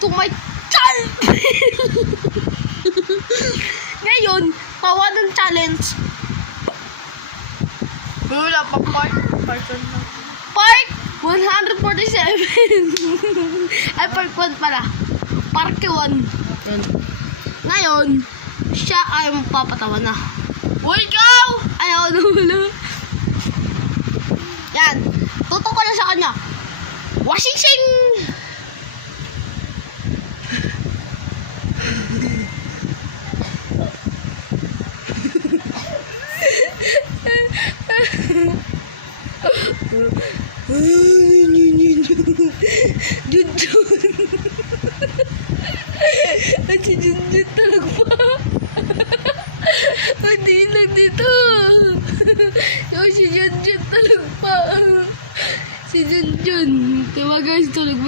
to my channel! Ngayon, tawanan challenge. Wala pa part. Part 147. Ay, part 1 pala. Part 1. Ngayon, siya ay magpapatawan na. Uy, ikaw! Ayaw na wala. Yan. Tutok ko na sa kanya. Washing! Junjun. At si Junjun talaga pa. Hindi lang dito. Yung si Junjun talaga pa. Si Junjun. Diba guys, tulog